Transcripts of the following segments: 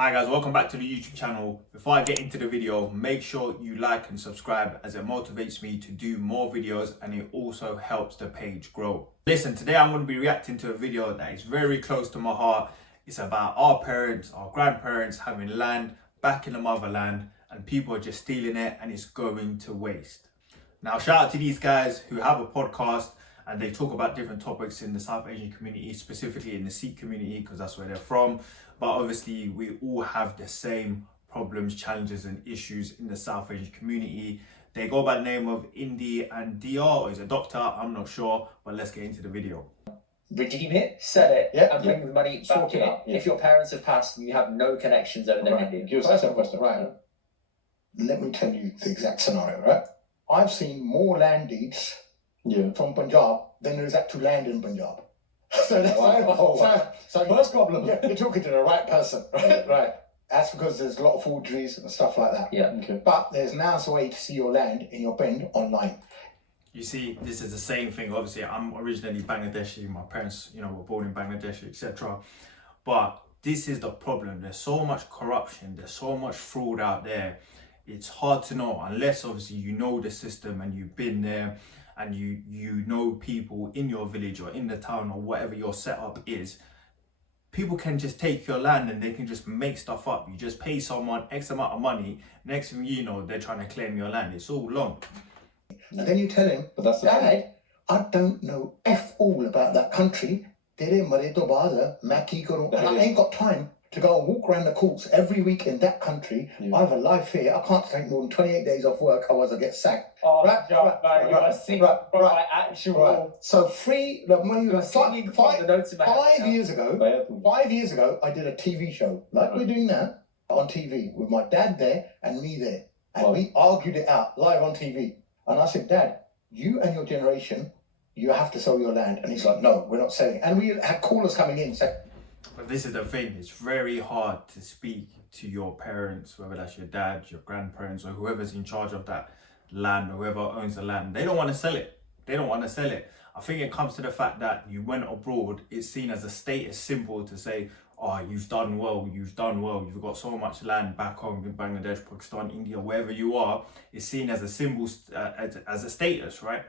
Hi guys, welcome back to the YouTube channel. Before I get into the video, make sure you like and subscribe as it motivates me to do more videos and it also helps the page grow. Listen, today I'm going to be reacting to a video that is very close to my heart. It's about our parents, our grandparents having land back in the motherland and people are just stealing it and it's going to waste. Now shout out to these guys who have a podcast and they talk about different topics in the South Asian community, specifically in the Sikh community, because that's where they're from. But obviously we all have the same problems, challenges and issues in the South Asian community. They go by the name of Indy and DR, or is a doctor, I'm not sure, but let's get into the video. Redeem it, sell it, and bring the money back in. If your parents have passed and you have no connections over there, Give us a question, right? Let me tell you the exact scenario, right? I've seen more land deeds from Punjab than there is actual land in Punjab. So that's so first problem. You're talking to the right person, right? Right. That's because there's a lot of forgeries and stuff like that. Yeah. Okay. But there's now a way to see your land in your pen online. You see, this is the same thing. Obviously, I'm originally Bangladeshi. My parents, were born in Bangladesh, etc. But this is the problem. There's so much corruption. There's so much fraud out there. It's hard to know unless obviously you know the system and you've been there and you know people in your village or in the town or whatever your setup is. People can just take your land and they can just make stuff up. You just pay someone X amount of money. Next thing you know, they're trying to claim your land. It's all long. And then you tell him, but that's Dad, I don't know F all about that country. I ain't got time to go and walk around the courts every week in that country. I have a life here. I can't take more than 28 days off work, otherwise I get sacked. Oh, actual. So free, when you 5 years ago, I did a TV show like we're doing now on TV with my dad there and me there, and we argued it out live on TV. And I said, Dad, you and your generation, you have to sell your land. And he's like, no, we're not selling. And we had callers coming in saying. But this is the thing, it's very hard to speak to your parents, whether that's your dad, your grandparents, or whoever's in charge of that land, or whoever owns the land. They don't want to sell it. They don't want to sell it. I think it comes to the fact that you went abroad, it's seen as a status symbol to say, oh, you've done well, you've got so much land back home in Bangladesh, Pakistan, India, wherever you are. It's seen as a symbol, as a status, right?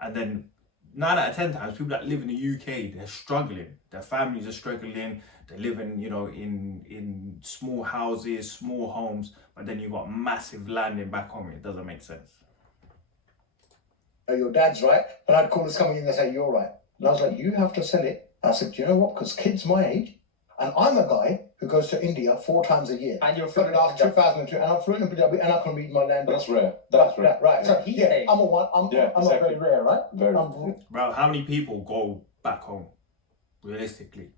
And then 9 out of 10 times, people that live in the UK, they're struggling. Their families are struggling. They're living, in small houses, small homes, but then you've got massive landing back home. It doesn't make sense. Your dad's right, but I'd call us coming in and say, you're right. And I was like, you have to sell it. I said, do you know what? Because kids my age, and I'm a guy who goes to India 4 times a year. And you're for the last 2002, and I'm fluent in Punjabi, and I can read my land. That's rare. That's rare. Right. So I'm a very rare, right? Very. Bro, how many people go back home? Realistically,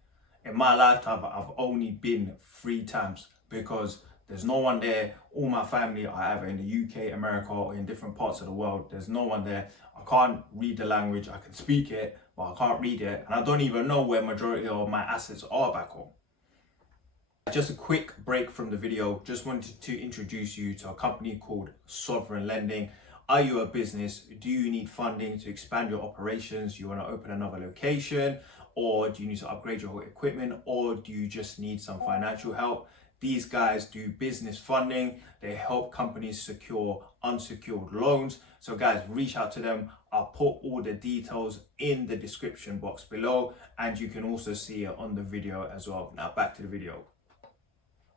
in my lifetime, I've only been 3 times because there's no one there. All my family are either in the UK, America, or in different parts of the world. There's no one there. I can't read the language. I can speak it, but I can't read it. And I don't even know where majority of my assets are back home. Just a quick break from the video. Just wanted to introduce you to a company called Sovereign Lending. Are you a business? Do you need funding to expand your operations? You want to open another location? Or do you need to upgrade your equipment? Or do you just need some financial help? These guys do business funding. They help companies secure unsecured loans. So guys, reach out to them. I'll put all the details in the description box below, and you can also see it on the video as well. Now back to the video.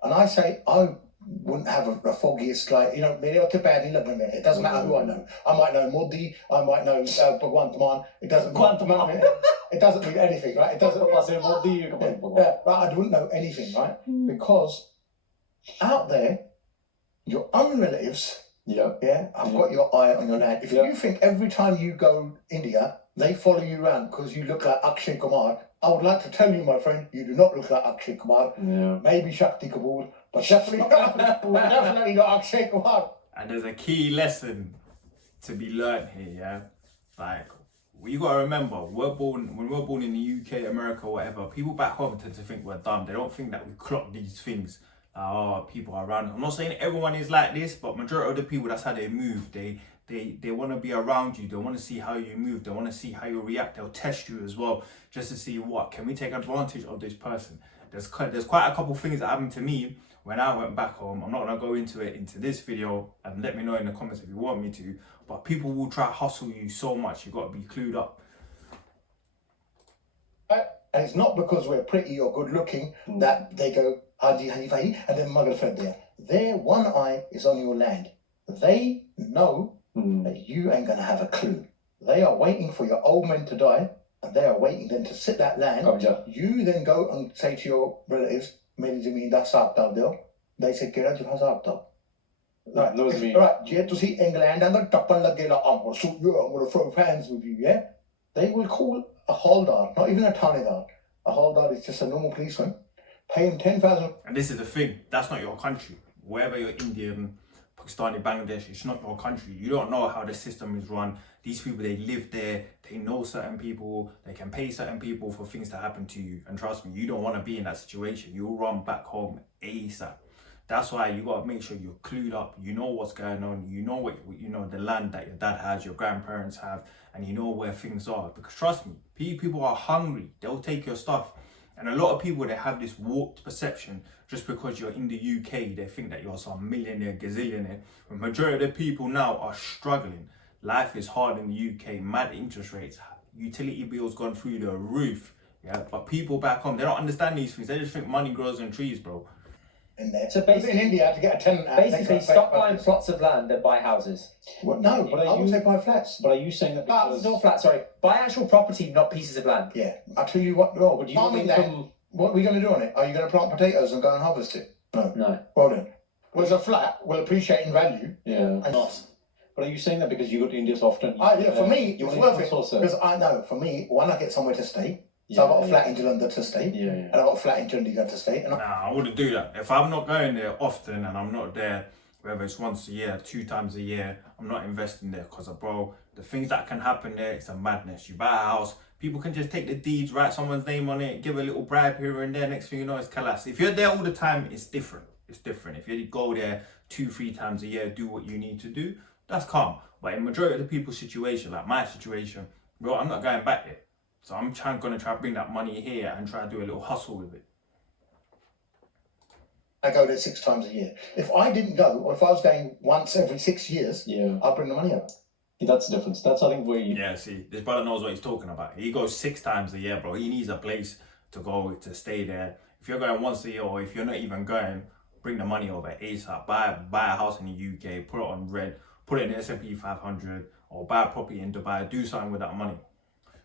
And I say, I wouldn't have a foggiest, it doesn't matter who I know. I might know Modi, I might know Bhagwant Mann. It doesn't mean anything, right? It doesn't I wouldn't know anything, right? Because out there, your own relatives, I've got your eye on your land. If you think every time you go India, they follow you around because you look like Akshay Kumar, I would like to tell you, my friend, you do not look like Akshay Kumar. Maybe Shakti Kapoor, but definitely not Akshay Kumar. And there's a key lesson to be learned here, Like, you gotta remember, when we're born in the UK, America, whatever, people back home tend to think we're dumb. They don't think that we clock these things. People are around. I'm not saying everyone is like this, but majority of the people, that's how they move. They want to be around you. They want to see how you move. They want to see how you react. They'll test you as well, just to see what can we take advantage of this person. There's quite a couple things that happened to me when I went back home, I'm not gonna go into it into this video, and let me know in the comments if you want me to, but people will try to hustle you so much, you gotta be clued up. And it's not because we're pretty or good looking that they go, Haji, Haji, Haji, and then my friend there. Their one eye is on your land. They know that you ain't gonna have a clue. They are waiting for your old men to die, and they are waiting then to sit that land. You then go and say to your relatives, they say, right, you have to see England and the Tapan Lagela, I'm gonna shoot you, I'm gonna throw fans with you, yeah? They will call a Haldar, not even a Tanidar. A Haldar is just a normal policeman. Pay him 10,000. And this is the thing, that's not your country. Wherever you're Indian, Pakistani, Bangladesh, it's not your country. You don't know how the system is run. These people, they live there, they know certain people, they can pay certain people for things to happen to you. And trust me, you don't want to be in that situation. You'll run back home ASAP. That's why you got to make sure you're clued up. You know what's going on. You know what you know, the land that your dad has, your grandparents have, and you know where things are. Because trust me, people are hungry. They'll take your stuff. And a lot of people, they have this warped perception just because you're in the UK, they think that you're some millionaire, gazillionaire. The majority of the people now are struggling. Life is hard in the UK, mad interest rates, utility bills gone through the roof. Yeah, but people back home, they don't understand these things. They just think money grows on trees, bro. In there. So basically, in India, to get a tenant out, basically stop buying plots of land and buy houses. Well, no, but I would say buy flats. But are you saying that because... Not flats, sorry. Buy actual property, not pieces of land. Yeah, I'll tell you what, no, you farming land, what are we going to do on it? Are you going to plant potatoes and go and harvest it? No. No. Well then, whereas a flat will appreciate in value. Yeah. And not. But are you saying that because you go to India so often? Yeah, for me, it's worth it. Also. Because I know, for me, one, I get somewhere to stay. So I've got a flat in London to stay, and I've got a flat in Chandigarh to stay. And nah, I wouldn't do that. If I'm not going there often and I'm not there, whether it's once a year, 2 times a year, I'm not investing there because, bro, the things that can happen there, it's a madness. You buy a house, people can just take the deeds, write someone's name on it, give a little bribe here and there. Next thing you know, it's kalas. If you're there all the time, it's different. It's different. If you go there 2-3 times a year, do what you need to do, that's calm. But in majority of the people's situation, like my situation, bro, I'm not going back there. So I'm going to try to bring that money here and try to do a little hustle with it. I go there 6 times a year. If I didn't go, or if I was going once every 6 years, I'd bring the money over. That's the difference. That's, I think, where you... Yeah, see, this brother knows what he's talking about. He goes 6 times a year, bro. He needs a place to go, to stay there. If you're going once a year, or if you're not even going, bring the money over ASAP. Buy a house in the UK, put it on rent, put it in the S&P 500, or buy a property in Dubai. Do something with that money.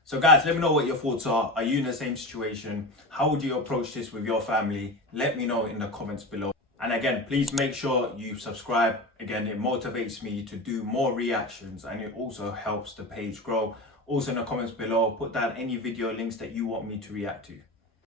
So guys, let me know what your thoughts are. Are you in the same situation? How would you approach this with your family? Let me know in the comments below. And again, please make sure you subscribe. Again, it motivates me to do more reactions and it also helps the page grow. Also in the comments below, put down any video links that you want me to react to.